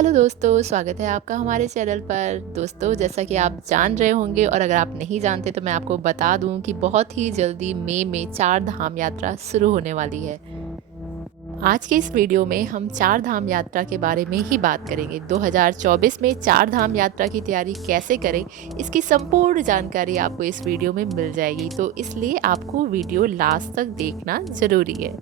Hello दोस्तों, स्वागत है आपका हमारे चैनल पर। दोस्तों, जैसा कि आप जान रहे होंगे और अगर आप नहीं जानते तो मैं आपको बता दूं कि बहुत ही जल्दी मई में चार धाम यात्रा शुरू होने वाली है। आज के इस वीडियो में हम चार धाम यात्रा के बारे में ही बात करेंगे। 2024 में चार धाम यात्रा की तैयारी कैसे करें, इसकी संपूर्ण जानकारी आपको इस वीडियो में मिल जाएगी, तो इसलिए आपको वीडियो लास्ट तक देखना ज़रूरी है।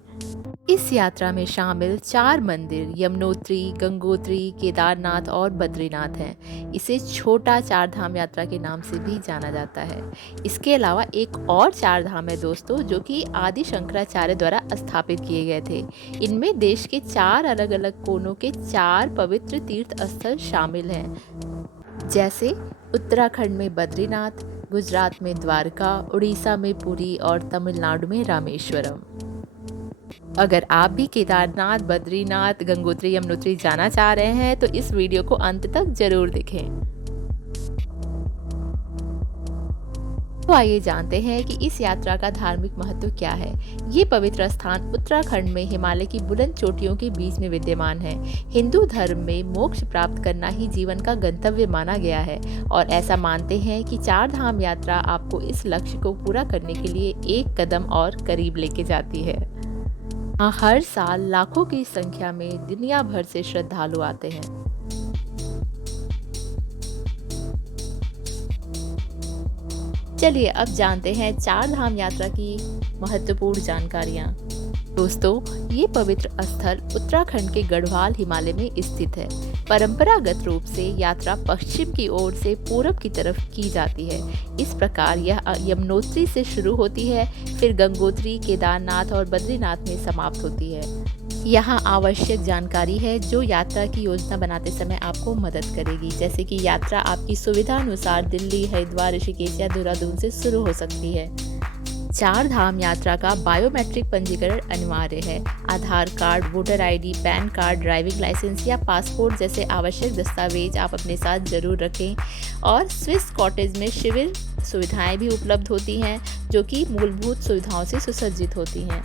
इस यात्रा में शामिल चार मंदिर यमुनोत्री, गंगोत्री, केदारनाथ और बद्रीनाथ हैं। इसे छोटा चार धाम यात्रा के नाम से भी जाना जाता है। इसके अलावा एक और चार धाम है दोस्तों, जो कि आदि शंकराचार्य द्वारा स्थापित किए गए थे। इनमें देश के चार अलग अलग कोनों के चार पवित्र तीर्थ स्थल शामिल हैं, जैसे उत्तराखंड में बद्रीनाथ, गुजरात में द्वारका, उड़ीसा में पुरी और तमिलनाडु में रामेश्वरम। अगर आप भी केदारनाथ, बद्रीनाथ, गंगोत्री, यमुनोत्री जाना चाह रहे हैं तो इस वीडियो को अंत तक जरूर देखें। तो आइए जानते हैं कि इस यात्रा का धार्मिक महत्व क्या है। ये पवित्र स्थान उत्तराखंड में हिमालय की बुलंद चोटियों के बीच में विद्यमान है। हिंदू धर्म में मोक्ष प्राप्त करना ही जीवन का गंतव्य माना गया है और ऐसा मानते हैं कि चार धाम यात्रा आपको इस लक्ष्य को पूरा करने के लिए एक कदम और करीब लेके जाती है। हर साल लाखों की संख्या में दुनिया भर से श्रद्धालु आते हैं। चलिए अब जानते हैं चार धाम यात्रा की महत्वपूर्ण जानकारियाँ। दोस्तों, ये पवित्र स्थल उत्तराखंड के गढ़वाल हिमालय में स्थित है। परंपरागत रूप से यात्रा पश्चिम की ओर से पूरब की तरफ की जाती है। इस प्रकार यह यमुनोत्री से शुरू होती है, फिर गंगोत्री, केदारनाथ और बद्रीनाथ में समाप्त होती है। यहाँ आवश्यक जानकारी है जो यात्रा की योजना बनाते समय आपको मदद करेगी, जैसे कि यात्रा आपकी सुविधा अनुसार दिल्ली, हरिद्वार, ऋषिकेश या देहरादून से शुरू हो सकती है। चार धाम यात्रा का बायोमेट्रिक पंजीकरण अनिवार्य है। Aadhaar card, voter ID, PAN card, driving licence या पासपोर्ट जैसे आवश्यक दस्तावेज आप अपने साथ जरूर रखें। और स्विस कॉटेज में शिविर सुविधाएं भी उपलब्ध होती हैं, जो कि मूलभूत सुविधाओं से सुसज्जित होती हैं।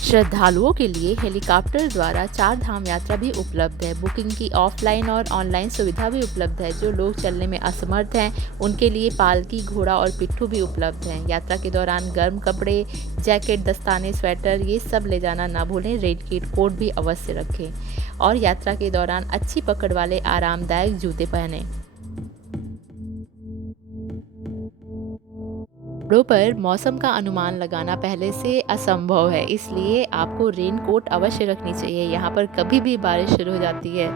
श्रद्धालुओं के लिए हेलीकॉप्टर द्वारा चार धाम यात्रा भी उपलब्ध है। बुकिंग की ऑफलाइन और ऑनलाइन सुविधा भी उपलब्ध है। जो लोग चलने में असमर्थ हैं उनके लिए पालकी, घोड़ा और पिट्ठू भी उपलब्ध हैं। यात्रा के दौरान गर्म कपड़े, जैकेट, दस्ताने, स्वेटर ये सब ले जाना ना भूलें। रेनकोट कोट भी अवश्य रखें और यात्रा के दौरान अच्छी पकड़ वाले आरामदायक जूते पहनें। पहाड़ों पर मौसम का अनुमान लगाना पहले से असंभव है, इसलिए आपको रेन कोट अवश्य रखनी चाहिए। यहाँ पर कभी भी बारिश शुरू हो जाती है।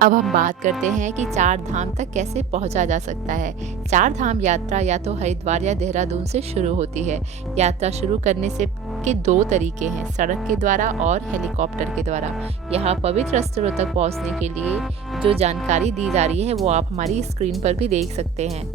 अब हम बात करते हैं कि चार धाम तक कैसे पहुंचा जा सकता है। चार धाम यात्रा या तो हरिद्वार या देहरादून से शुरू होती है। यात्रा शुरू करने से के दो तरीके हैं, सड़क के द्वारा और हेलीकॉप्टर के द्वारा। यहाँ पवित्र स्थलों तक पहुंचने के लिए जो जानकारी दी जा रही है वो आप हमारी स्क्रीन पर भी देख सकते हैं।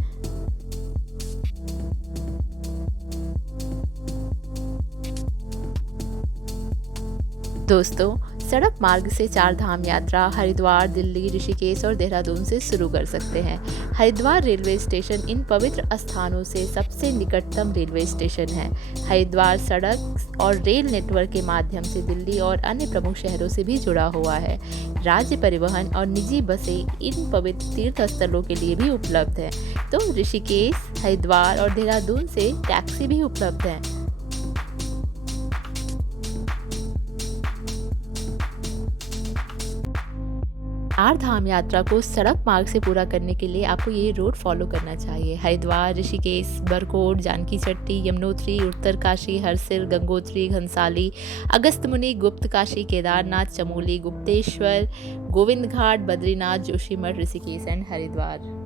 दोस्तों, सड़क मार्ग से चार धाम यात्रा हरिद्वार, दिल्ली, ऋषिकेश और देहरादून से शुरू कर सकते हैं। हरिद्वार रेलवे स्टेशन इन पवित्र स्थानों से सबसे निकटतम रेलवे स्टेशन है। हरिद्वार सड़क और रेल नेटवर्क के माध्यम से दिल्ली और अन्य प्रमुख शहरों से भी जुड़ा हुआ है। राज्य परिवहन और निजी बसें इन पवित्र तीर्थ स्थलों के लिए भी उपलब्ध हैं। तो ऋषिकेश, हरिद्वार और देहरादून से टैक्सी भी उपलब्ध हैं। चार धाम यात्रा को सड़क मार्ग से पूरा करने के लिए आपको ये रूट फॉलो करना चाहिए। हरिद्वार, ऋषिकेश, बरकोट, जानकी चट्टी, यमुनोत्री, उत्तरकाशी, हरसिल, गंगोत्री, घनसाली, अगस्त्यमुनि, गुप्तकाशी, केदारनाथ, चमोली, गुप्तेश्वर, गोविंद घाट, बद्रीनाथ, जोशीमठ, ऋषिकेश एंड हरिद्वार।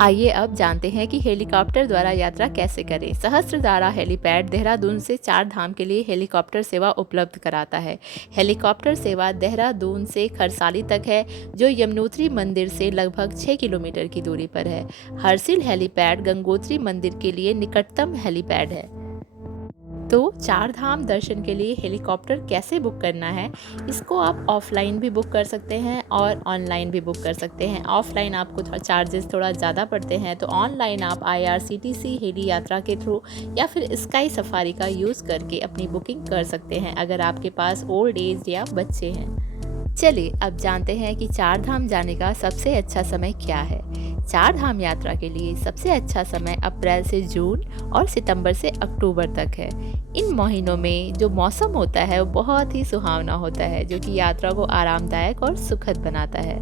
आइए अब जानते हैं कि हेलीकॉप्टर द्वारा यात्रा कैसे करें। सहस्त्रधारा हेलीपैड देहरादून से चार धाम के लिए हेलीकॉप्टर सेवा उपलब्ध कराता है। हेलीकॉप्टर सेवा देहरादून से खरसाली तक है, जो यमुनोत्री मंदिर से लगभग 6 किलोमीटर की दूरी पर है। हरसिल हेलीपैड गंगोत्री मंदिर के लिए निकटतम हेलीपैड है। तो चार धाम दर्शन के लिए हेलीकॉप्टर कैसे बुक करना है, इसको आप ऑफलाइन भी बुक कर सकते हैं और ऑनलाइन भी बुक कर सकते हैं। ऑफलाइन आपको चार्जेस थोड़ा ज़्यादा पड़ते हैं, तो ऑनलाइन आप IRCTC हेली यात्रा के थ्रू या फिर स्काई सफारी का यूज़ करके अपनी बुकिंग कर सकते हैं, अगर आपके पास ओल्ड एज या बच्चे हैं। चलिए अब जानते हैं कि चार धाम जाने का सबसे अच्छा समय क्या है। चार धाम यात्रा के लिए सबसे अच्छा समय अप्रैल से जून और सितंबर से अक्टूबर तक है। इन महीनों में जो मौसम होता है वो बहुत ही सुहावना होता है, जो कि यात्रा को आरामदायक और सुखद बनाता है।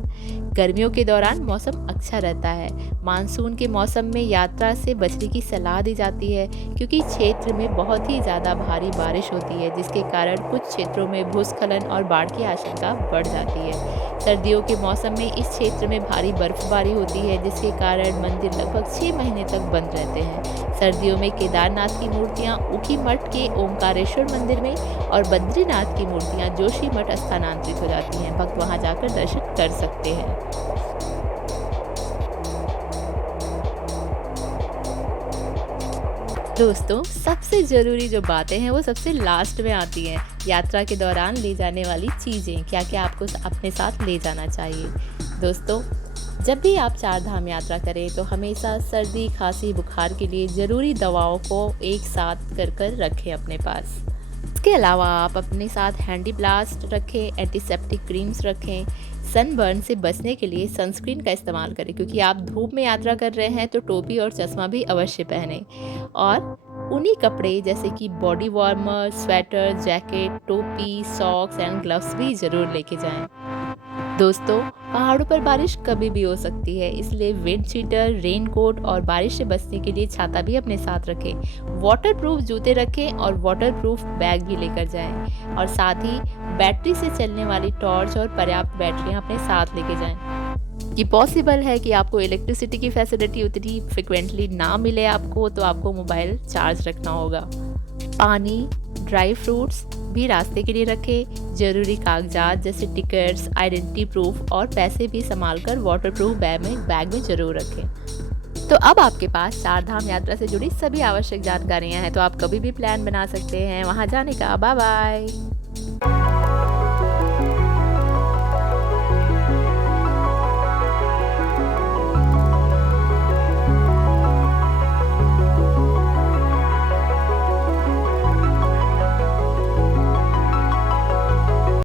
गर्मियों के दौरान मौसम अच्छा रहता है। मानसून के मौसम में यात्रा से बचने की सलाह दी जाती है, क्योंकि क्षेत्र में बहुत ही ज़्यादा भारी बारिश होती है, जिसके कारण कुछ क्षेत्रों में भूस्खलन और बाढ़ की आशंका बढ़ जाती है। सर्दियों के मौसम में इस क्षेत्र में भारी बर्फबारी होती है, जिसके कारण मंदिर लगभग 6 महीने तक बंद रहते हैं। सर्दियों में केदारनाथ की मूर्तियां ऊखी मठ के ओमकारेश्वर मंदिर में और बद्रीनाथ की मूर्तियां जोशी मठ स्थानांतरित हो जाती हैं। भक्त वहां जाकर दर्शन कर सकते हैं। दोस्तों, सबसे ज़रूरी जो बातें हैं वो सबसे लास्ट में आती हैं। यात्रा के दौरान ले जाने वाली चीज़ें, क्या-क्या आपको अपने साथ ले जाना चाहिए। दोस्तों, जब भी आप चार धाम यात्रा करें तो हमेशा सर्दी, खांसी, बुखार के लिए ज़रूरी दवाओं को एक साथ कर रखें अपने पास। इसके अलावा आप अपने साथ हैंडी ब्लास्ट रखें, एंटीसेप्टिक क्रीम्स रखें। सनबर्न से बचने के लिए सनस्क्रीन का इस्तेमाल करें, क्योंकि आप धूप में यात्रा कर रहे हैं तो टोपी और चश्मा भी अवश्य पहनें। और ऊनी कपड़े जैसे कि बॉडी वार्मर, स्वेटर, जैकेट, टोपी, सॉक्स एंड ग्लव्स भी ज़रूर लेके जाएं। दोस्तों, पहाड़ों पर बारिश कभी भी हो सकती है, इसलिए विंड शीटर, रेन कोट और बारिश से बचने के लिए छाता भी अपने साथ रखें। वाटरप्रूफ जूते रखें और वाटरप्रूफ बैग भी लेकर जाएं। और साथ ही बैटरी से चलने वाली टॉर्च और पर्याप्त बैटरियां अपने साथ लेके जाएं। ये पॉसिबल है कि आपको इलेक्ट्रिसिटी की फैसिलिटी उतनी फ्रिक्वेंटली ना मिले आपको, तो आपको मोबाइल चार्ज रखना होगा। पानी, ड्राई फ्रूट्स भी रास्ते के लिए रखें। ज़रूरी कागजात जैसे टिकट्स, आइडेंटिटी प्रूफ और पैसे भी संभाल कर वाटरप्रूफ बैग में ज़रूर रखें। तो अब आपके पास चार धाम यात्रा से जुड़ी सभी आवश्यक जानकारियां हैं, तो आप कभी भी प्लान बना सकते हैं वहां जाने का। Bye bye.